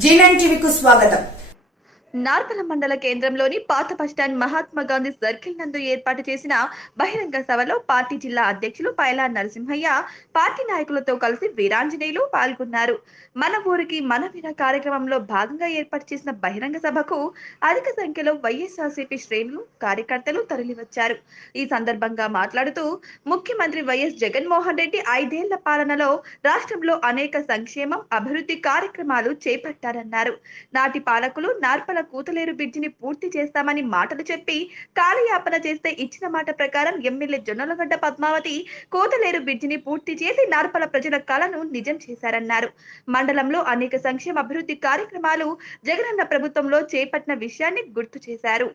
G nine టీవీకు స్వాగతం. నార్పల మండల కేంద్రంలోని పాత బస్టాండ్ మహాత్మా గాంధీ సర్కిల్ నందు ఏర్పాటు చేసిన బహిరంగ సభలో పార్టీ జిల్లా అధ్యక్షులు పైలా నరసింహయ్య పార్టీ నాయకులతో కలిసి వీరాంజనేయులు పాల్గొన్నారు. మన ఊరికి మన వీర కార్యక్రమంలో భాగంగా ఏర్పాటు చేసిన బహిరంగ సభకు అధిక సంఖ్యలో వైఎస్ఆర్సీపీ శ్రేణులు కార్యకర్తలు తరలివచ్చారు. ఈ సందర్భంగా మాట్లాడుతూ ముఖ్యమంత్రి వైఎస్ జగన్మోహన్ రెడ్డి ఐదేళ్ళ పాలనలో రాష్ట్రంలో అనేక సంక్షేమం అభివృద్ధి కార్యక్రమాలు చేపట్టారన్నారు. నాటి పాలకులు నార్పల కూతలేరు బ్రిడ్జిని పూర్తి చేస్తామని మాటలు చెప్పి కాలయాపన చేస్తే ఇచ్చిన మాట ప్రకారం ఎమ్మెల్యే జొన్నలగడ్డ పద్మావతి కూతలేరు బ్రిడ్జిని పూర్తి చేసి నార్పల ప్రజల కళను నిజం చేశారన్నారు. మండలంలో అనేక సంక్షేమ అభివృద్ధి కార్యక్రమాలు జగనన్న ప్రభుత్వంలో చేపట్టిన విషయాన్ని గుర్తు చేశారు.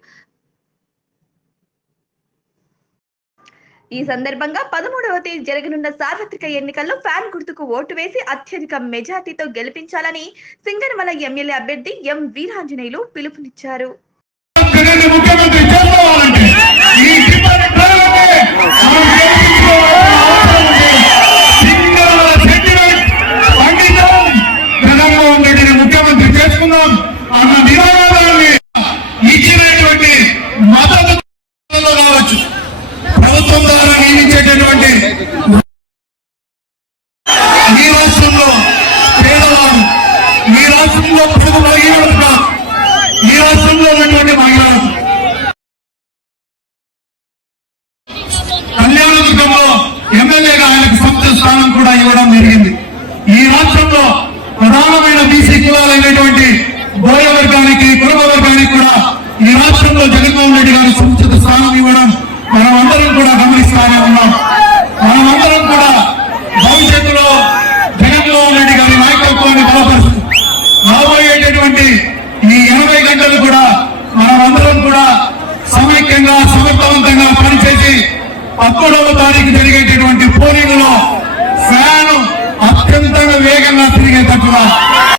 ఈ సందర్భంగా పదమూడవ తేదీ జరగనున్న సార్వత్రిక ఎన్నికల్లో ఫ్యాన్ గుర్తుకు ఓటు వేసి అత్యధిక మెజార్టీతో గెలిపించాలని సింగనమల ఎమ్మెల్యే అభ్యర్థి ఎం వీరాంజనేయులు పిలుపునిచ్చారు. ఈ రాష్ట్రంలో ఉన్నటువంటి మహిళలు కళ్యాణదుర్గంలో ఎమ్మెల్యేగా ఆయనకు సొంత స్థానం కూడా ఇవ్వడం జరిగింది. ఈ రాష్ట్రంలో ప్రధానమైన బీసీ కులాలైనటువంటి బోయ వర్గానికి కుటుంబ వర్గానికి కూడా ఈ రాష్ట్రంలో జగన్మోహన్ రెడ్డి గారు సముచిత స్థానం ఇవ్వడం మనం అందరం కూడా గమనిస్తానే ఉన్నాం మనమందరం కూడా భవిష్యత్తులో జగన్మోహన్ రెడ్డి గారి నాయకత్వాన్ని బలపరుస్తూ రాబోయేటటువంటి ఈ ఎనభై గంటలు కూడా మనమందరం కూడా సమైక్యంగా సమర్థవంతంగా పనిచేసి పదమూడవ తారీఖు జరిగేటటువంటి పోలింగ్